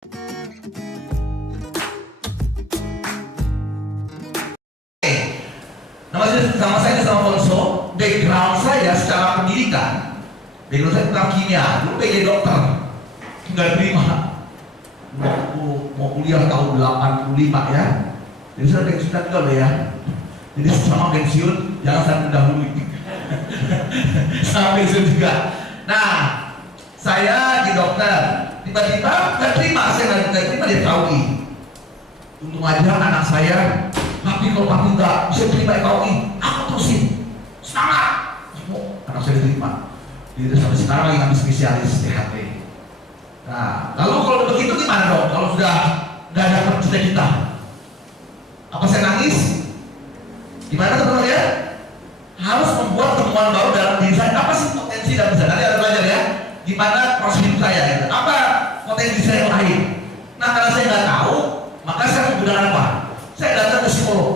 Nama saya Alfonso. Background saya secara pendidikan, background saya tentang kimia. Dulu pengen dokter, nggak terima. Mau kuliah tahun 85 ya. Jadi saya pensiun juga loh ya. Jadi selama pensiun jangan saya mendahului. Sama pensiun juga. Nah, saya di dokter. Tiba-tiba nggak terima, saya nggak terima di FKUI. Untung aja anak saya, tapi kalau papi nggak bisa terima FKUI, aku terusin. Semangat! Oh, anak saya diterima. Jadi sampai sekarang lagi ngambil spesialis THT. Nah, lalu kalau begitu gimana dong? Kalau sudah nggak dapat cita-cita, apa saya nangis? Gimana teman-teman ya? Harus membuat temuan baru dalam diri saya. Apa sih potensi dalam diri saya? Nanti ada belajar ya. Gimana proses hidup saya? Gitu. Apa potensi saya yang lain? Nah, karena saya nggak tahu, maka saya menggunakan apa? Saya datang ke psikolog.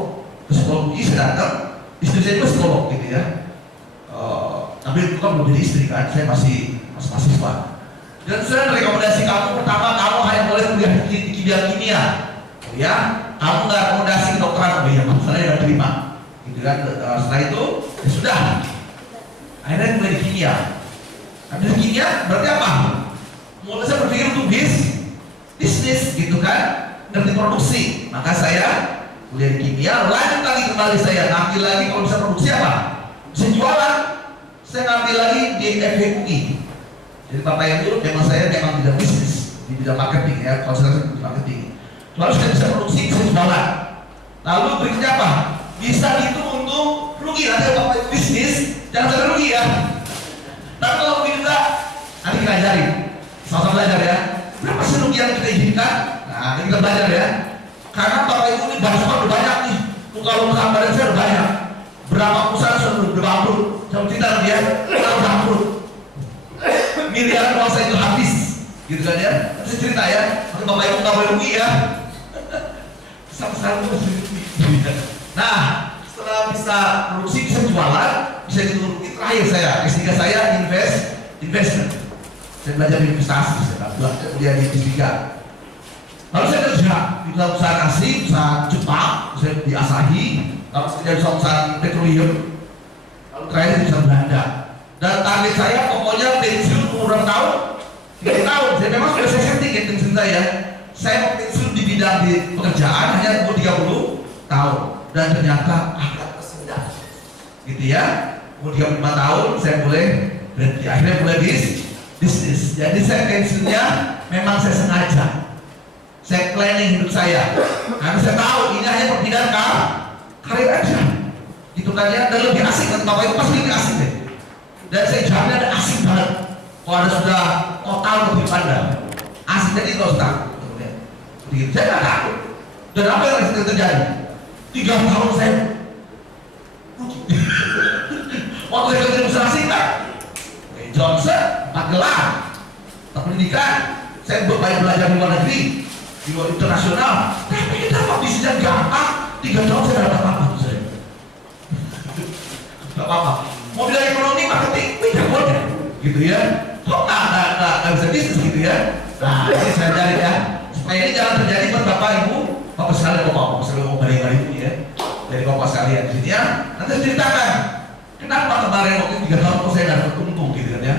Ke psikologi saya datang. Istri saya itu psikolog gitu ya. Tapi itu kan belum jadi istri kan. Saya masih mahasiswa. Dan saya rekomendasi kamu, pertama kamu hanya boleh kuliah di kimia, ya. Kamu nggak rekomendasi kedokteran, ya. Saya nggak terima, gitu kan. Setelah itu, ya sudah. Akhirnya mulai di kimia. Habis kimia berarti apa? Mulai saya berpikir untuk bisnis, gitu kan, ngerti produksi. Maka saya kuliah di kimia, lanjut lagi kembali saya ngambil lagi kalau bisa produksi apa? Bisa jualan. Saya ngambil lagi di FKUI. Jadi Bapak yang dulu memang saya memang bidang bisnis di bidang marketing ya, konsultasi di marketing. Lalu saya bisa produksi, bisa jualan. Lalu berikutnya apa? Bisa itu untuk rugi. Nanti Bapak bisnis jangan sampai rugi ya. Tapi kalau rugi juga nanti kita ajarin, sama-sama belajar ya. Berapa sih rugi yang kita izinkan? Nah, nanti kita belajar ya. Karena Bapak Ibu ini bahasa udah banyak nih. Kalau badan saya udah banyak. Berapa perusahaan sudah bangkrut? Saya cerita dia, udah bangkrut. Miliaran uang saya itu habis, gitu kan ya. Saya cerita ya, tapi Bapak Ibu nggak boleh rugi ya. Sama-sama rugi. Nah, setelah bisa produksi, bisa jualan, bisa diturunkan. Terakhir saya, S3 saya investment. Saya belajar investasi, saya kuliah di S3. Lalu saya kerja di usaha nasi, usaha Jepang, saya di Asahi. Lalu saya usaha petroleum. Lalu terakhir bisa Belanda. Dan target saya pokoknya pensiun umur berapa tahun? 3 tahun. Saya memang sudah saya setting ya pensiun saya. Saya mau pensiun di bidang di pekerjaan hanya umur 30 tahun. Dan ternyata agak kesendat. Gitu ya. Umur 35 tahun saya mulai berhenti. Akhirnya mulai bisnis. Jadi saya pensiunnya memang saya sengaja. Saya planning hidup saya. Karena saya tahu ini hanya perpindahan karir aja. Gitu kan ya. Dan lebih asik kan Bapak itu pasti lebih asik deh. Dan saya jamin ada asik banget. Kalau ada sudah total lebih pandang, asik jadi kalau takut. Begitu saya nggak takut. Dan apa yang terjadi? 3 tahun saya waktu saya kerja di usaha singkat, Johnson 4 gelar pendidikan. Saya banyak belajar di luar negeri, di luar internasional. Tapi kita kok bisa gampang 3 tahun saya dapat apa? Gak apa-apa. Mau bilang ekonomi, marketing, tidak boleh, gitu ya. Kok nggak bisa bisnis gitu ya? Nah, ini saya cari ya. Supaya ini jangan terjadi buat Bapak Ibu, Bapak sekalian, Bapak sekalian mau balik-balik ini ya. Dari Bapak sekalian di sini ya. Nanti saya ceritakan kenapa kemarin waktu 3 tahun kok saya dapat untung gitu kan ya.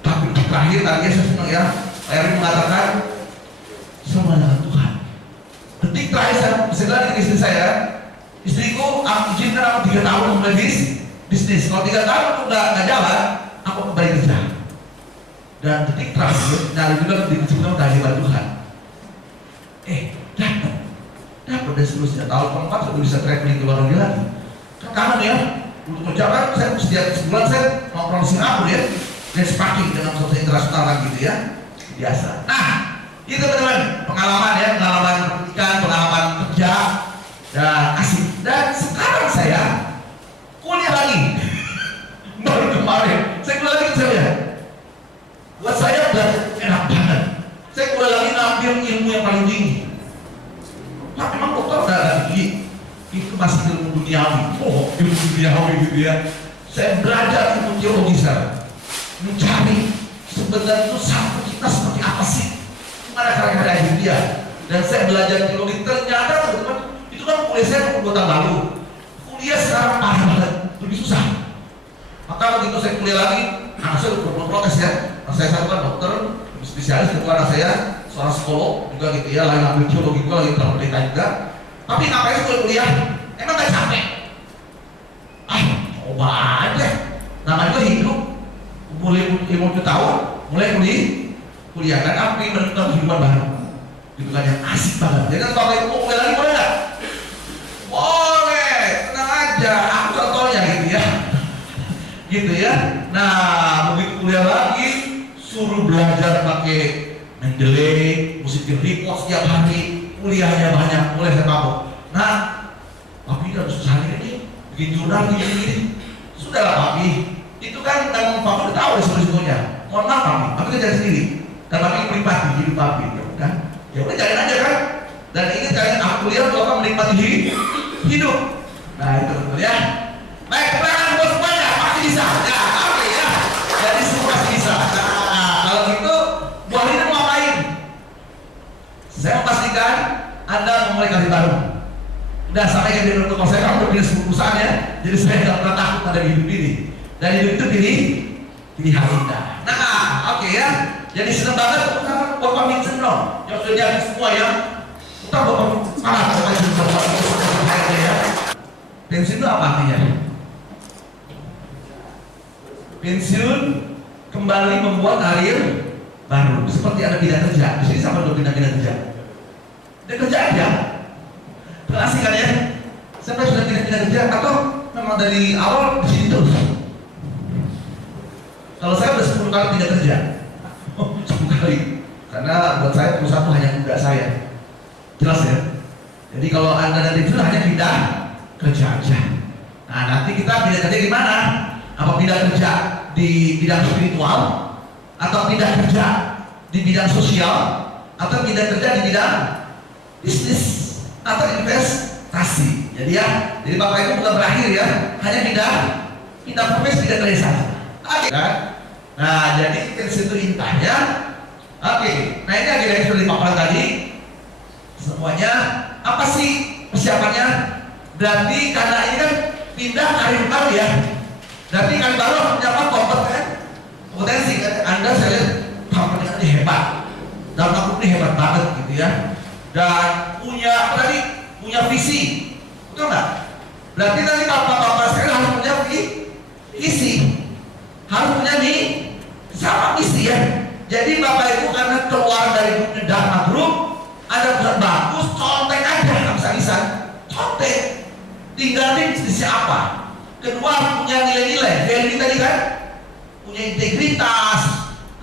Tapi terakhir tadi saya senang ya. Pak Erin mengatakan semua dengan Tuhan. Detik terakhir saya bilang dengan istri saya, istriku izinkan aku 3 tahun mulai bisnis. Kalau 3 tahun aku nggak jalan, aku kembali kerja. Dan detik terakhir, nyari juga dikasih dari Tuhan. Dapat dan seterusnya. Tahun keempat sudah bisa traveling ke luar negeri lagi. Kan kangen ya, untuk kerja kan saya setiap sebulan saya nongkrong di Singapura ya, dan parking dengan sosial internasional kan gitu ya, biasa. Nah, itu teman-teman pengalaman ya, pengalaman pendidikan, pengalaman kerja, dan asik. Dan sekarang saya kuliah lagi. Baru kemarin saya kuliah lagi saya. Buat saya udah enak banget. Saya kuliah lagi ngambil ilmu yang paling tinggi. Nah, memang dokter udah tinggi. Itu masih ilmu duniawi. Oh, ilmu duniawi gitu ya. Saya belajar ilmu teologi saya. Mencari sebenarnya itu satu kita seperti apa sih? gimana cara hidup dia. Dan saya belajar teologi, ternyata teman-teman, itu kan kuliah saya 2 tahun lalu. Kuliah sekarang parah banget, lebih susah. Maka begitu saya kuliah lagi, anak saya udah protes ya. Anak saya satu kan dokter, spesialis, kedua anak saya seorang psikolog juga gitu ya, lagi ambil teologi juga, lagi terpendidikan juga. Tapi ngapain sih kuliah? Emang gak capek? Coba aja. Namanya juga hidup. Mulai 50 tahun, mulai kuliah kan apa yang menentukan kehidupan baru. Gitu kan yang asik banget. Jadi kalau Bapak Ibu mau kuliah lagi boleh nggak? Boleh, tenang aja. Aku contohnya gitu ya. Gitu ya. Nah, begitu kuliah lagi, suruh belajar pakai Mendeley, musik report setiap hari, kuliahnya banyak, mulai saya mabuk. Nah, Papi udah susah ini, bikin jurnal gini. Sudahlah Papi, itu kan memang Papi udah tahu resiko-resikonya. Mohon maaf Papi, Papi kerja sendiri. Dan Papi menikmati hidup Papi, kan? Ya udah jalanin aja kan. Dan ingat kalian aku kuliah untuk akan menikmati hidup. Nah itu betul ya. Baik, kebenaran buat semuanya pasti bisa. Ya, oke ya. Jadi semua pasti bisa. Nah, kalau gitu buat ini mau ngapain? Saya memastikan Anda memulai karir baru. Udah sampai ke untuk saya kamu udah pilih perusahaan ya. Jadi saya tidak pernah takut pada hidup ini. Dan hidup itu pilihan Anda. Nah, oke ya. Jadi senang banget Bapak Vincent dong, yang sudah jadi semua ya. Kita Bapak Vincent semangat Bapak Vincent ya. Pensiun itu apa artinya? Pensiun kembali membuat karir baru. Seperti ada pindah kerja. Di sini sama dengan pindah kerja. Dia kerja aja. Terasik kan ya? Sampai sudah pindah kerja atau memang dari awal di sini terus? Kalau saya udah 10 kali pindah kerja. 10 kali. Karena buat saya perusahaan itu hanya muda saya. Jelas ya? Jadi kalau Anda nanti itu hanya pindah kerja aja. Nah nanti kita pindah kerja di mana? Apa pindah kerja di bidang spiritual? Atau pindah kerja di bidang sosial? Atau pindah kerja di bidang bisnis? Atau investasi? Jadi ya, jadi Bapak Ibu bukan berakhir ya, hanya pindah profesi, pindah kerja saja. Oke kan? Nah jadi dari situ intanya. Oke, nah ini agenda yang sudah dipaparkan tadi. Semuanya apa sih persiapannya? Berarti karena ini kan pindah karir baru ya. Berarti karir baru punya apa? Kompetensi kan? Anda saya lihat kompetensi ini hebat. Dalam aku ini hebat banget gitu ya. Dan punya apa tadi? Punya visi, betul nggak? Berarti nanti bapak-bapak sekarang harus punya visi, harus punya nih sama misi ya. Jadi Bapak Ibu karena keluar dari dunia Dharma Group, ada pesan bagus, contek aja, nggak bisa-bisa, contek. Tinggal nih bisnisnya apa. Kedua punya nilai-nilai, value tadi kan, punya integritas,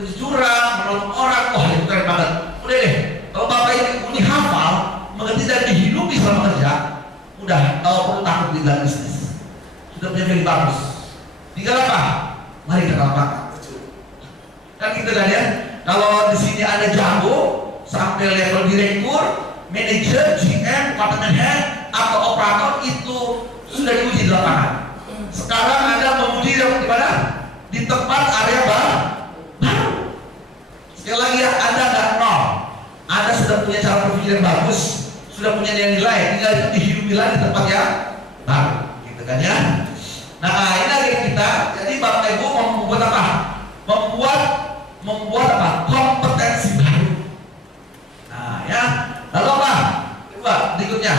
kejujuran, menolong orang, wah itu keren banget. Udah deh, kalau Bapak Ibu ini hafal, mengerti dan dihidupi selama kerja, udah tahu perlu takut di dalam bisnis. Sudah punya value bagus. Tinggal apa? Mari kita lakukan. Kan gitu kan ya. Kalau di sini ada jago sampai level direktur, manajer, GM, departemen head atau operator itu sudah diuji di lapangan. Sekarang Anda menguji di mana? Di tempat area baru. Sekali lagi ya, Anda nggak nol. Anda sudah punya cara berpikir yang bagus, sudah punya nilai, tinggal itu dihidupi lagi di tempat yang baru, gitu kan ya. Nah ini lagi kita. Jadi Bapak Ibu mau membuat apa? Membuat apa? Kompetensi baru. Nah ya, lalu apa? Kedua, berikutnya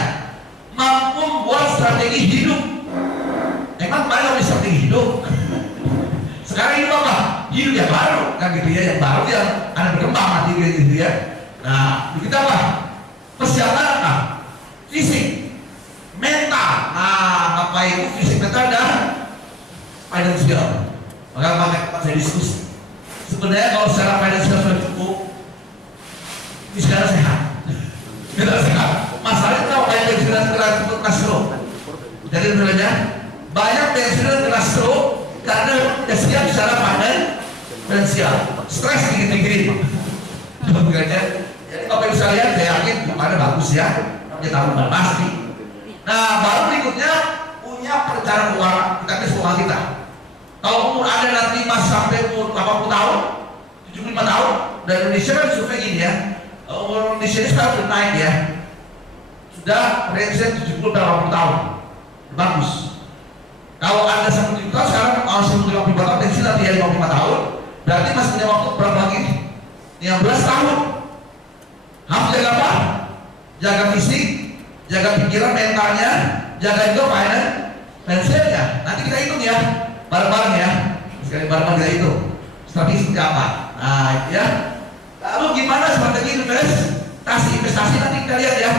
mampu membuat strategi hidup. Emang mana punya strategi hidup? Sekarang hidup apa? Hidup yang baru, kan gitu ya, yang baru yang ada berkembang nanti gitu ya. Nah, kita apa? Persiapan apa? Fisik, mental. Nah, apa itu fisik, mental dan financial. Maka saya diskusi. Sebenarnya kalau secara financial sudah cukup, ini sekarang sehat. Kita sehat. Masalahnya kalau banyak yang kena stroke. Jadi sebenarnya banyak yang kena stroke karena tidak siap secara finansial. Stres dikit-dikit. Makanya, jadi kalau bisa lihat, saya yakin kemana bagus ya. Namanya tabungan pasti. Nah, baru berikutnya punya perencanaan keuangan. Kita tes keuangan kita. Kalau umur Anda nanti masih sampai umur 80 tahun, 75 tahun, dan Indonesia kan survei gini ya, umur di sini sekarang sudah naik ya, sudah range 70-80 tahun, bagus. Kalau Anda 1 juta sekarang masih 55 tahun, pensiun nanti ya 55 tahun, berarti masih punya waktu berapa lagi? 15 tahun. Harus jaga apa? Jaga fisik, jaga pikiran, mentalnya, jaga juga finansialnya. Nanti kita hitung ya, bareng-bareng ya. Sekali bareng-bareng kita hitung strategi seperti apa. Nah itu ya. Lalu gimana strategi investasi nanti kita lihat ya.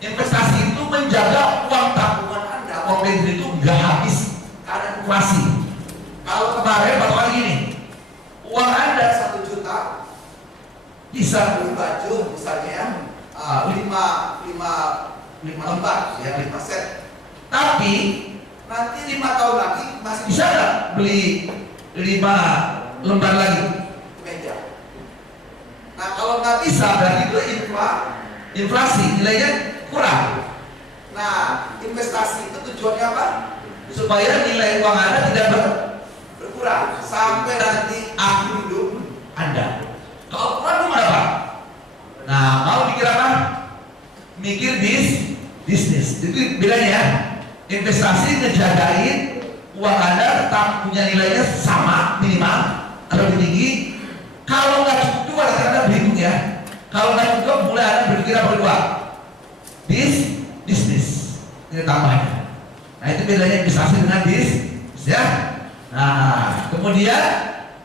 Investasi itu menjaga uang tabungan Anda, uang pensiun itu nggak habis karena inflasi. Kalau kemarin baru kali ini, uang Anda 1 juta bisa beli baju misalnya 5 lembar ya, 5 set. Tapi nanti 5 tahun lagi masih bisa nggak beli 5 lembar lagi meja? Nah kalau nggak bisa berarti itu inflasi, nilainya kurang. Nah investasi itu tujuannya apa? Supaya nilai uang Anda tidak berkurang sampai nanti akhir hidup Anda. Kalau kurang gimana Pak? Nah mau mikir apa? Mikir bisnis. Itu bedanya ya. Investasi ngejagain uang Anda tetap punya nilainya sama minimal atau lebih tinggi. Kalau nggak cukup juga nanti Anda berhitung ya. Kalau nggak cukup mulai Anda berpikir apa dua? Bisnis. Ini tambahnya. Nah itu bedanya investasi dengan bisnis ya. Nah kemudian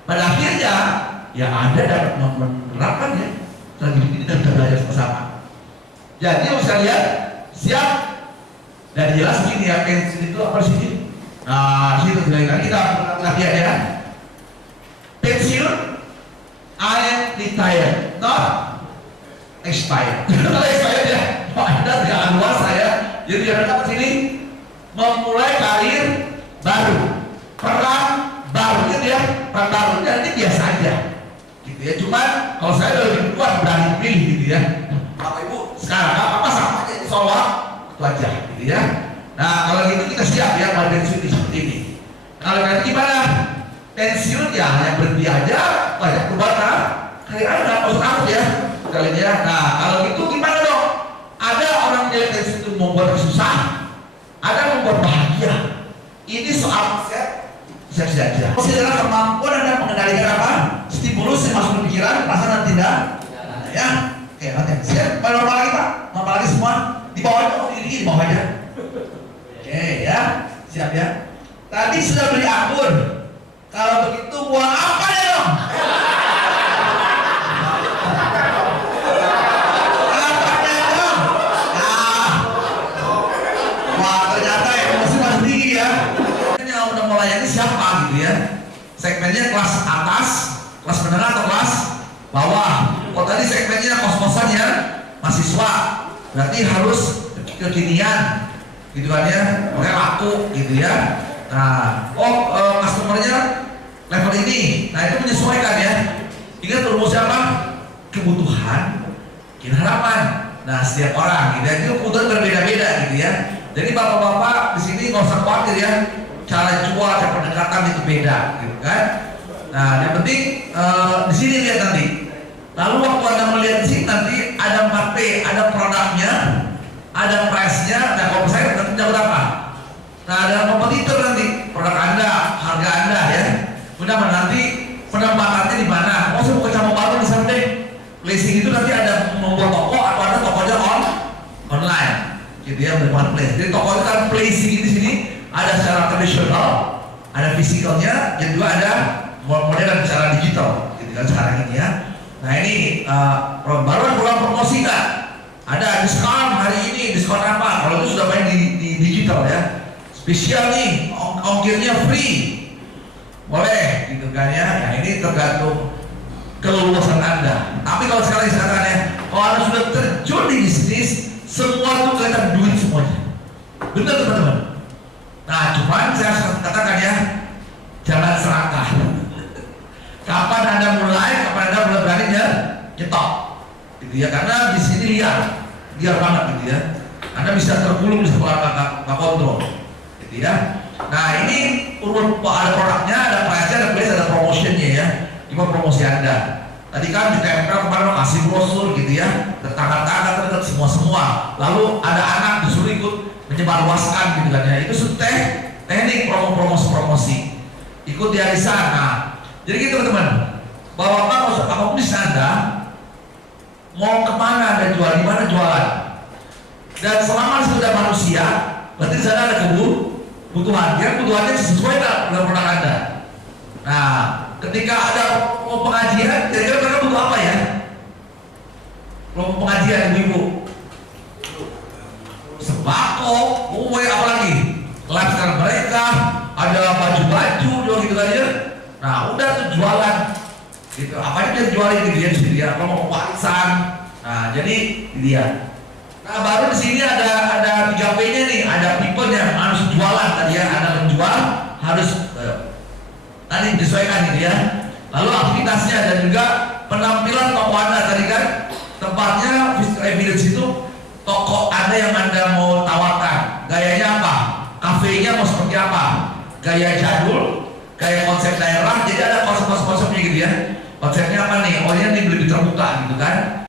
pada akhirnya ya Anda dapat menerapkan ya. Lagi begini dan kita belajar bersama. Jadi yang bisa lihat siap dan jelas begini ya, pensiun itu apa sih? Nah, situ kita latihan ya. Pensiun, I am retired, not expired. Kalau expired ya, Anda tidak luas saya. Jadi jangan datang ke sini memulai karir baru, perang baru gitu ya. Perang baru jadi biasa aja, gitu ya. Cuman kalau saya lebih kuat berani pilih gitu ya. Bapak Ibu sekarang apa sama aja itu soal itu aja gitu ya. Nah kalau gitu kita siap ya pada pensiun seperti ini. Kalau nanti gimana? Pensiun ya yang berhenti aja banyak perubahan karir Anda, maksud aku ya kalian ya. Nah kalau gitu gimana dong? Ada orang yang pensiun itu membuat kesusahan, ada yang membuat bahagia. Ini soal siap saja. Saudara kemampuan Anda mengendalikan apa? Stimulus yang masuk ke pikiran, perasaan dan tindak ya. Oke, nanti siap. Normal lagi Pak, normal lagi semua. Di bawah itu, di bawah aja. Oke ya, siap ya. Tadi sudah beli akun. Kalau begitu buang apa ya dong? Apanya dong? Nah, wah ternyata emosi masih tinggi ya. Yang udah melayani siapa gitu ya? Segmennya kelas atas, kelas menengah atau kelas bawah. Oh tadi segmennya kos-kosan ya, mahasiswa, berarti harus kekinian, gitu kan ya, makanya laku, gitu ya. Nah, customernya level ini, nah itu menyesuaikan ya. Ingat rumusnya apa? Kebutuhan, harapan. Nah setiap orang, gitu ya, itu kebutuhan berbeda-beda, gitu ya. Jadi bapak-bapak di sini nggak usah khawatir ya, cara jual, cara pendekatan itu beda, gitu kan. Nah yang penting di sini lihat nanti. Lalu waktu Anda melihat di sini nanti ada 4P, ada produknya, ada price-nya, dan kalau saya nanti berapa? Nah ada kompetitor nanti, produk Anda, harga Anda ya. Udah nanti penempatannya di mana? Oh saya mau ke cabang baru misalnya deh. Placing itu nanti ada membuat toko atau ada tokonya online, gitu ya, marketplace. Jadi toko itu kan placing di sini ada secara tradisional, ada fisikalnya, dan juga ada model secara digital, gitu kan sekarang ini ya. Nah ini baru program promosi kan, ada diskon hari ini, diskon apa? Kalau itu sudah main di digital ya, spesial nih, ongkirnya free, boleh gitu kan ya. Nah ini tergantung keluasan Anda. Tapi kalau sekarang ya, kalau Anda sudah terjun di bisnis, semua itu kelihatan duit semuanya, benar teman-teman. Nah cuman saya harus katakan ya, jangan serakah. Kapan Anda mulai, kapan Anda mulai berani ya nyetok, gitu ya. Karena di sini liar banget, gitu ya. Anda bisa tergulung di sekolah nggak kontrol, gitu ya. Nah ini urut ada produknya, ada price-nya, ada place, ada promotionnya ya. Gimana promosi Anda? Tadi kan ditempel kemana kasih brosur gitu ya, tetangga-tetangga terdekat semua. Lalu ada anak disuruh ikut menyebarluaskan gitu kan ya. Itu teknik promosi. Ikut di arisan. Nah, jadi gitu teman-teman. Bahwa apapun di sana mau kemana dan jual, di mana jualan. Dan selama sudah manusia, berarti di sana ada kebutuhan. Kebutuhannya sesuai dengan produk Anda. Nah, ketika ada pengajian, kira-kira mereka butuh apa ya? Kelompok pengajian ibu-ibu, sembako, apa lagi? Lifestyle mereka, ada baju-baju, gitu kan ya. Nah, udah tuh jualan, gitu. Apa aja dia jualin gitu ya, kelompok warisan. Nah, jadi dia. Nah, baru di sini ada 3P-nya nih, ada people-nya harus jualan tadi ya, ada menjual harus tadi disesuaikan gitu ya. Lalu aktivitasnya dan juga penampilan toko Anda tadi kan, tempatnya physical evidence itu toko Anda yang Anda mau tawarkan. Gayanya apa? Kafenya mau seperti apa? Gaya jadul, gaya konsep daerah, jadi ada konsep-konsepnya gitu ya. Konsepnya apa nih? Oh ini lebih terbuka gitu kan.